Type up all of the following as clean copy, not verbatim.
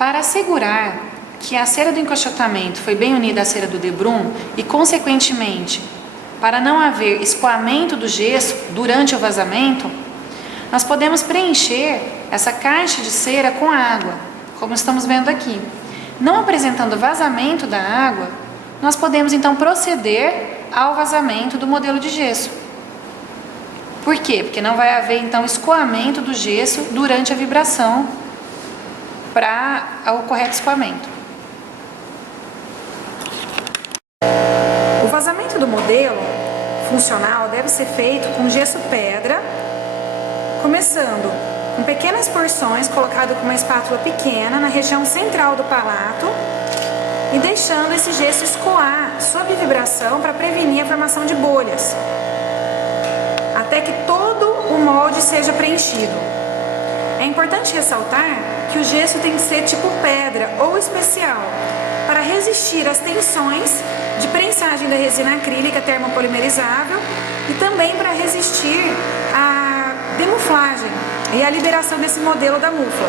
Para assegurar que a cera do encaixotamento foi bem unida à cera do debrum e, consequentemente, para não haver escoamento do gesso durante o vazamento, nós podemos preencher essa caixa de cera com água, como estamos vendo aqui. Não apresentando vazamento da água, nós podemos então proceder ao vazamento do modelo de gesso. Por quê? Porque não vai haver então escoamento do gesso durante a vibração para o correto escoamento. O vazamento do modelo funcional deve ser feito com gesso pedra, começando com pequenas porções colocado com uma espátula pequena na região central do palato e deixando esse gesso escoar sob vibração para prevenir a formação de bolhas, até que todo o molde seja preenchido. É importante ressaltar que o gesso tem que ser tipo pedra ou especial, para resistir às tensões de prensagem da resina acrílica termopolimerizável e também para resistir à demuflagem e à liberação desse modelo da mufla.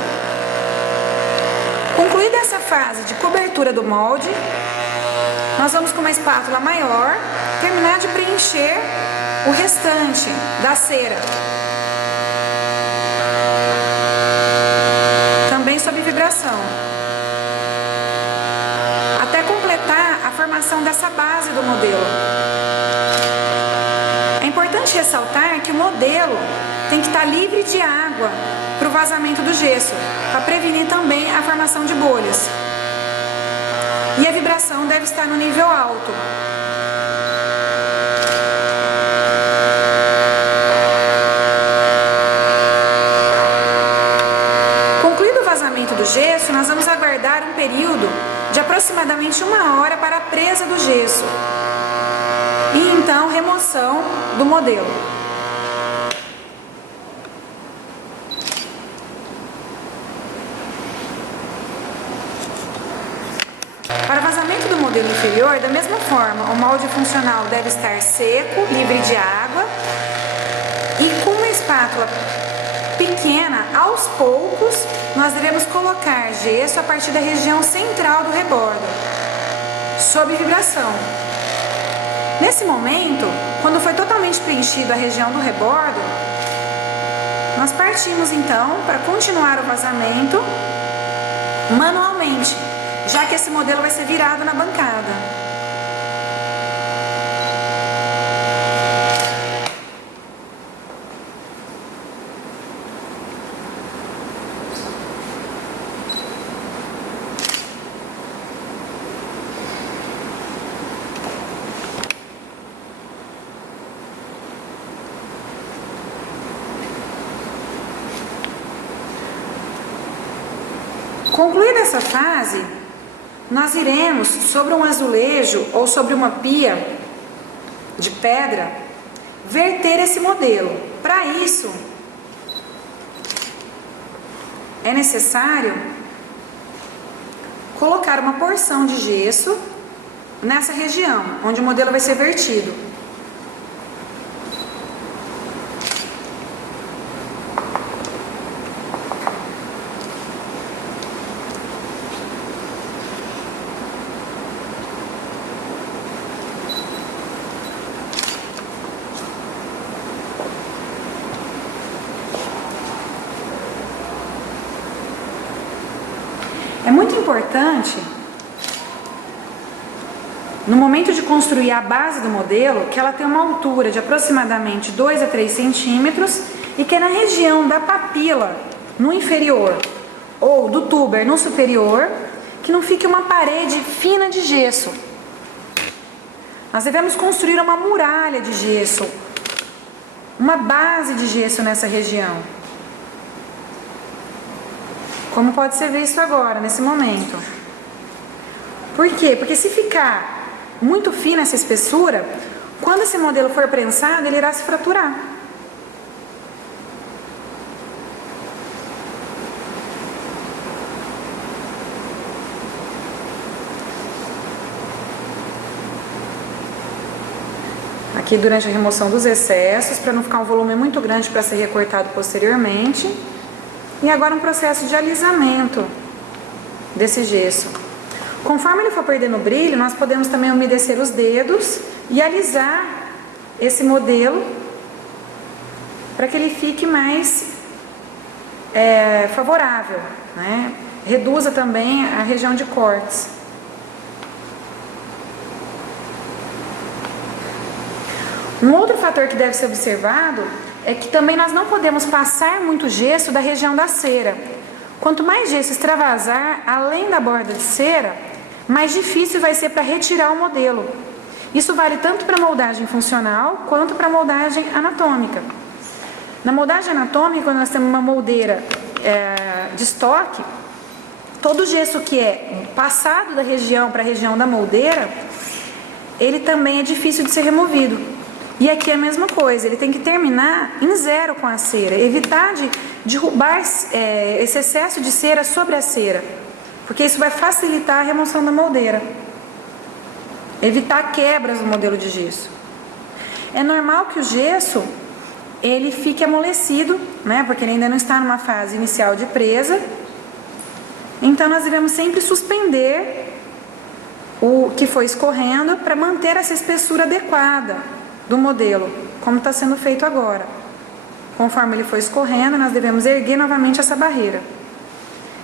Concluída essa fase de cobertura do molde, nós vamos com uma espátula maior terminar de preencher o restante da cera, também sob vibração, até completar a formação dessa base do modelo. É importante ressaltar que o modelo tem que estar livre de água para o vazamento do gesso, para prevenir também a formação de bolhas. E a vibração deve estar no nível alto. Concluído o vazamento do gesso, nós vamos aguardar um período de aproximadamente 1 hora para a presa do gesso e então remoção do modelo. Para o vazamento do modelo inferior, da mesma forma, o molde funcional deve estar seco, livre de água e com uma espátula pequena, aos poucos, nós iremos colocar gesso a partir da região central do rebordo, sob vibração. Nesse momento, quando foi totalmente preenchido a região do rebordo, nós partimos então para continuar o vazamento manualmente, já que esse modelo vai ser virado na bancada. Concluída essa fase, nós iremos, sobre um azulejo ou sobre uma pia de pedra, verter esse modelo. Para isso, é necessário colocar uma porção de gesso nessa região, onde o modelo vai ser vertido. É muito importante, no momento de construir a base do modelo, que ela tenha uma altura de aproximadamente 2 a 3 centímetros e que é na região da papila, no inferior, ou do tuber, no superior, que não fique uma parede fina de gesso. Nós devemos construir uma muralha de gesso, uma base de gesso nessa região. Como pode ser visto agora, nesse momento. Por quê? Porque se ficar muito fina essa espessura, quando esse modelo for prensado, ele irá se fraturar. Aqui durante a remoção dos excessos, para não ficar um volume muito grande para ser recortado posteriormente. E agora um processo de alisamento desse gesso. Conforme ele for perdendo brilho, nós podemos também umedecer os dedos e alisar esse modelo para que ele fique mais favorável, né? Reduza também a região de cortes. Um outro fator que deve ser observado é que também nós não podemos passar muito gesso da região da cera. Quanto mais gesso extravasar além da borda de cera, mais difícil vai ser para retirar o modelo. Isso vale tanto para a moldagem funcional quanto para a moldagem anatômica. Na moldagem anatômica, quando nós temos uma moldeira de estoque, todo gesso que é passado da região para a região da moldeira, ele também é difícil de ser removido. E aqui é a mesma coisa, ele tem que terminar em zero com a cera, evitar de derrubar esse excesso de cera sobre a cera, porque isso vai facilitar a remoção da moldeira, evitar quebras no modelo de gesso. É normal que o gesso ele fique amolecido, né, porque ele ainda não está numa fase inicial de presa, então nós devemos sempre suspender o que foi escorrendo para manter essa espessura adequada do modelo, como está sendo feito agora. Conforme ele for escorrendo, nós devemos erguer novamente essa barreira.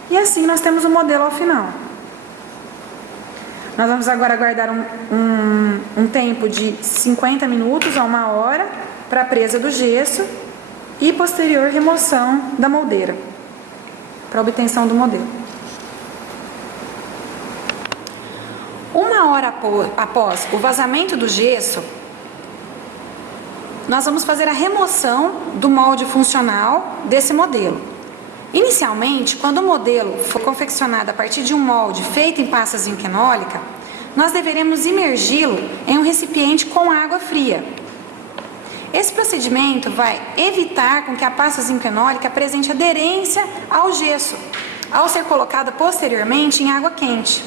E assim nós temos o modelo ao final. Nós vamos agora aguardar um tempo de 50 minutos a 1 hora para a presa do gesso e posterior remoção da moldeira, para a obtenção do modelo. 1 hora após o vazamento do gesso, nós vamos fazer a remoção do molde funcional desse modelo. Inicialmente, quando o modelo for confeccionado a partir de um molde feito em pasta zinquenólica, nós deveremos imergi-lo em um recipiente com água fria. Esse procedimento vai evitar com que a pasta zinquenólica apresente aderência ao gesso, ao ser colocada posteriormente em água quente.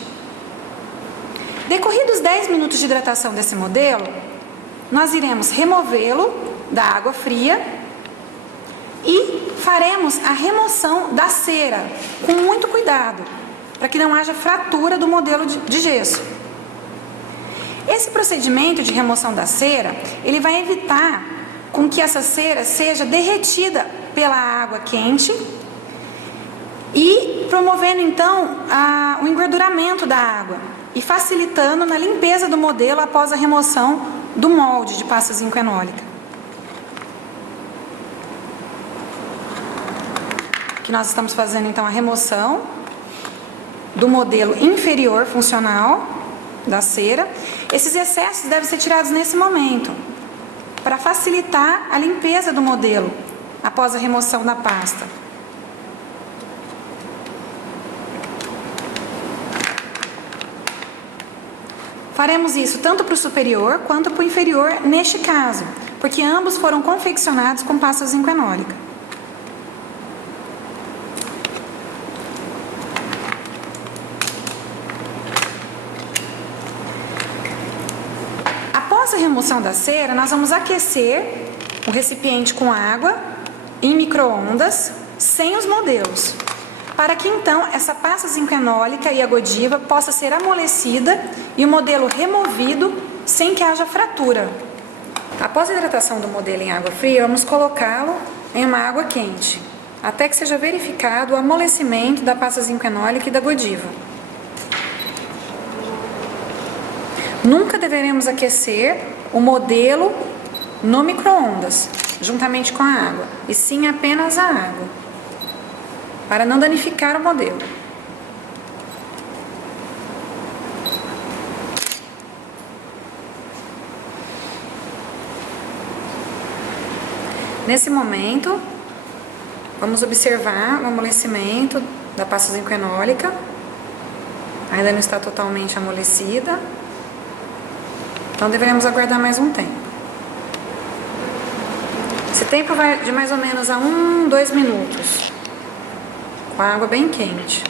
Decorridos 10 minutos de hidratação desse modelo, nós iremos removê-lo da água fria e faremos a remoção da cera com muito cuidado, para que não haja fratura do modelo de gesso. Esse procedimento de remoção da cera, ele vai evitar com que essa cera seja derretida pela água quente e promovendo então o engorduramento da água e facilitando na limpeza do modelo após a remoção do molde de pasta zinquenólica. Aqui nós estamos fazendo então a remoção do modelo inferior funcional da cera. Esses excessos devem ser tirados nesse momento, para facilitar a limpeza do modelo após a remoção da pasta. Faremos isso tanto para o superior quanto para o inferior neste caso, porque ambos foram confeccionados com pasta zinquenólica. Após a remoção da cera, nós vamos aquecer o recipiente com água em micro-ondas sem os modelos, para que então essa pasta zinquenólica e a Godiva possa ser amolecida e o modelo removido sem que haja fratura. Após a hidratação do modelo em água fria, vamos colocá-lo em uma água quente, até que seja verificado o amolecimento da pasta zinquenólica e da Godiva. Nunca deveremos aquecer o modelo no micro-ondas, juntamente com a água, e sim apenas a água, para não danificar o modelo. Nesse momento, vamos observar o amolecimento da pasta zinquenólica. Ainda não está totalmente amolecida, então deveremos aguardar mais um tempo. Esse tempo vai de mais ou menos a 2 minutos, com a água bem quente.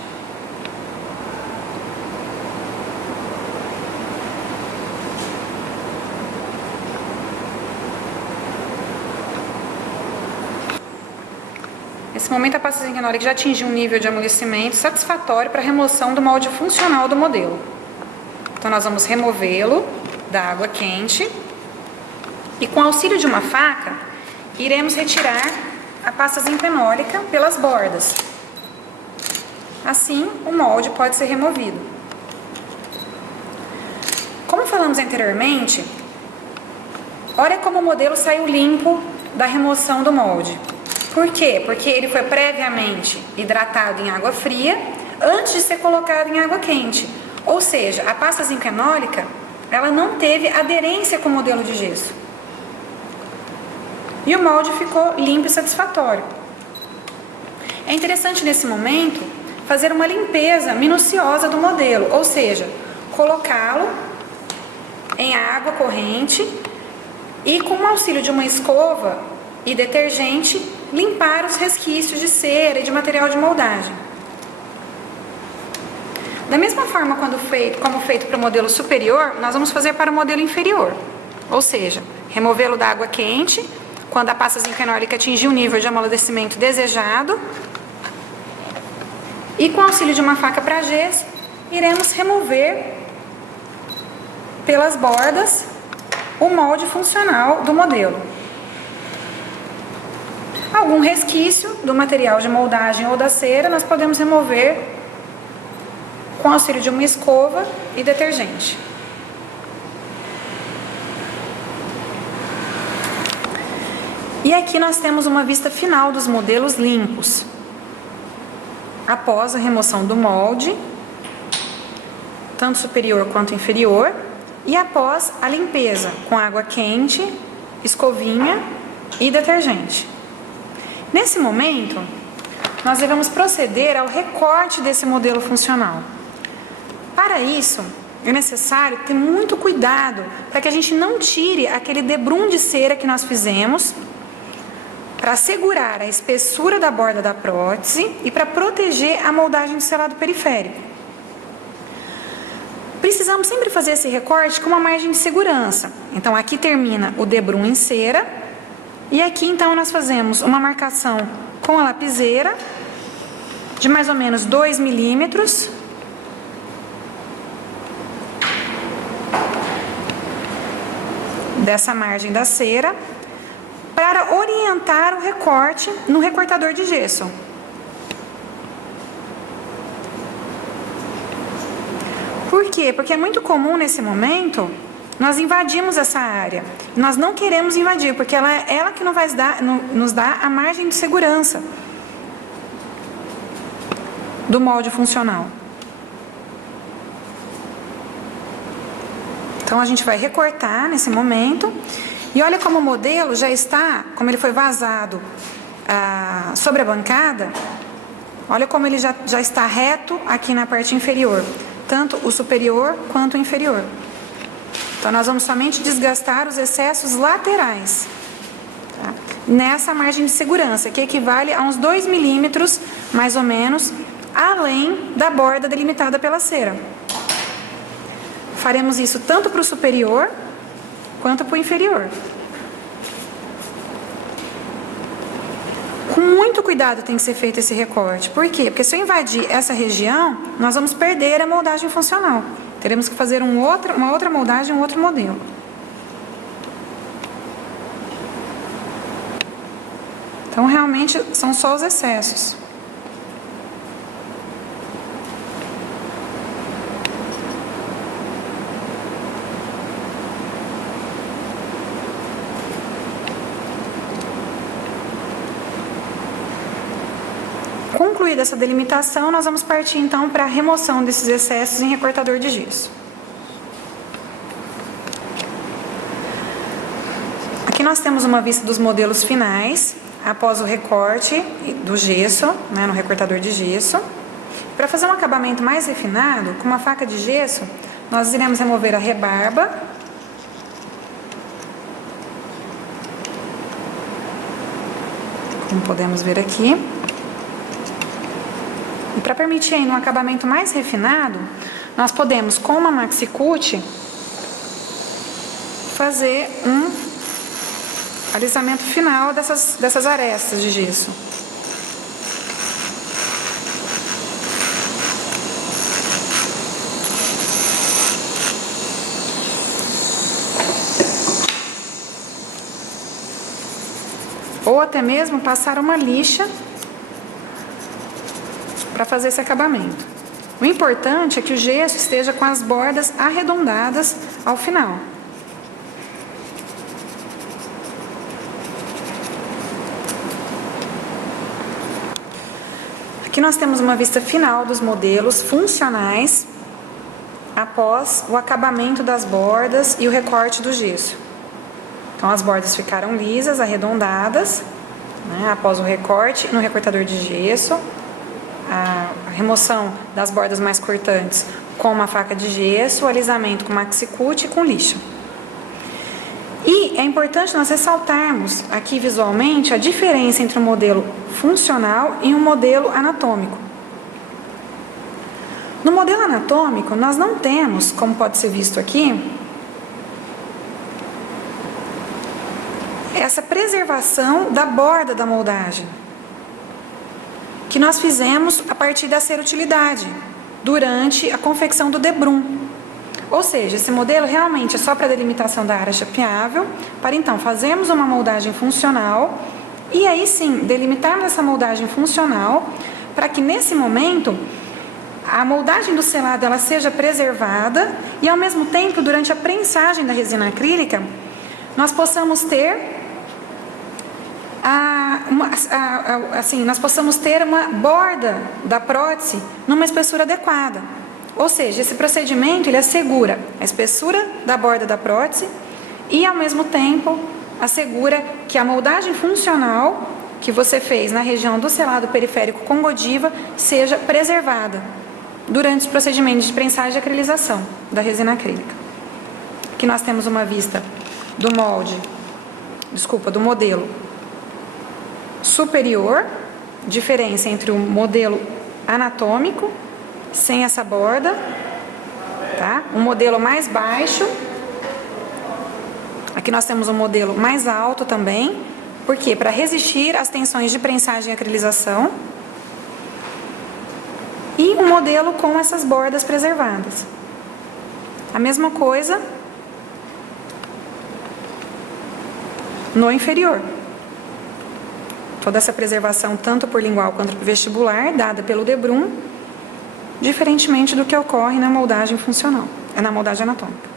Nesse momento, a pasta zinquenólica já atingiu um nível de amolecimento satisfatório para a remoção do molde funcional do modelo. Então, nós vamos removê-lo da água quente e, com auxílio de uma faca, iremos retirar a pasta zinquenólica pelas bordas. Assim, o molde pode ser removido. Como falamos anteriormente, olha como o modelo saiu limpo da remoção do molde. Por quê? Porque ele foi previamente hidratado em água fria antes de ser colocado em água quente. Ou seja, a pasta zinquenólica, ela não teve aderência com o modelo de gesso. E o molde ficou limpo e satisfatório. É interessante nesse momento fazer uma limpeza minuciosa do modelo, ou seja, colocá-lo em água corrente e, com o auxílio de uma escova e detergente, limpar os resquícios de cera e de material de moldagem. Da mesma forma como feito para o modelo superior, nós vamos fazer para o modelo inferior, ou seja, removê-lo da água quente quando a pasta zinquenólica atingir o nível de amolecimento desejado e, com o auxílio de uma faca para gesso, iremos remover pelas bordas o molde funcional do modelo. Algum resquício do material de moldagem ou da cera nós podemos remover com o auxílio de uma escova e detergente. E aqui nós temos uma vista final dos modelos limpos, após a remoção do molde, tanto superior quanto inferior, e após a limpeza com água quente, escovinha e detergente. Nesse momento, nós devemos proceder ao recorte desse modelo funcional. Para isso, é necessário ter muito cuidado para que a gente não tire aquele debrum de cera que nós fizemos, para assegurar a espessura da borda da prótese e para proteger a moldagem do selado periférico. Precisamos sempre fazer esse recorte com uma margem de segurança. Então, aqui termina o debrum em cera e aqui, então, nós fazemos uma marcação com a lapiseira de mais ou menos 2 milímetros. Dessa margem da cera, para orientar o recorte no recortador de gesso. Por quê? Porque é muito comum nesse momento nós invadimos essa área. Nós não queremos invadir, porque ela que nos dá a margem de segurança do molde funcional. Então, a gente vai recortar nesse momento. E olha como o modelo já está, como ele foi vazado sobre a bancada, olha como ele já está reto aqui na parte inferior, tanto o superior quanto o inferior. Então, nós vamos somente desgastar os excessos laterais, tá? Nessa margem de segurança, que equivale a uns 2 milímetros, mais ou menos, além da borda delimitada pela cera. Faremos isso tanto para o superior quanto para o inferior. Com muito cuidado tem que ser feito esse recorte. Por quê? Porque se eu invadir essa região, nós vamos perder a moldagem funcional. Teremos que fazer uma outra moldagem, um outro modelo. Então, realmente, são só os excessos. Concluída essa delimitação, nós vamos partir então para a remoção desses excessos em recortador de gesso. Aqui nós temos uma vista dos modelos finais, após o recorte do gesso, né, no recortador de gesso. Para fazer um acabamento mais refinado, com uma faca de gesso, nós iremos remover a rebarba, como podemos ver aqui. E para permitir aí um acabamento mais refinado, nós podemos, com uma maxi-cut, fazer um alisamento final dessas arestas de gesso. ou até mesmo passar uma lixa para fazer esse acabamento. O importante é que o gesso esteja com as bordas arredondadas ao final. Aqui nós temos uma vista final dos modelos funcionais após o acabamento das bordas e o recorte do gesso. Então as bordas ficaram lisas, arredondadas, né, após o recorte no recortador de gesso, a remoção das bordas mais cortantes com uma faca de gesso, o alisamento com maxi-cut e com lixa. E é importante nós ressaltarmos aqui visualmente a diferença entre um modelo funcional e um modelo anatômico. No modelo anatômico, nós não temos, como pode ser visto aqui, essa preservação da borda da moldagem, que nós fizemos a partir da cerutilidade, durante a confecção do debrum. Ou seja, esse modelo realmente é só para delimitação da área chapeável, para então fazermos uma moldagem funcional e aí sim delimitarmos essa moldagem funcional para que nesse momento a moldagem do selado ela seja preservada e ao mesmo tempo durante a prensagem da resina acrílica nós possamos ter uma borda da prótese numa espessura adequada. Ou seja, esse procedimento ele assegura a espessura da borda da prótese e ao mesmo tempo assegura que a moldagem funcional que você fez na região do selado periférico com Godiva seja preservada durante os procedimentos de prensagem e acrilização da resina acrílica. Aqui nós temos uma vista do do modelo superior, diferença entre o modelo anatômico sem essa borda, tá? Um modelo mais baixo. Aqui nós temos um modelo mais alto também, porque para resistir às tensões de prensagem e acrilização. E um modelo com essas bordas preservadas. A mesma coisa no inferior. Toda essa preservação, tanto por lingual quanto por vestibular, dada pelo debrum, diferentemente do que ocorre na moldagem funcional, na moldagem anatômica.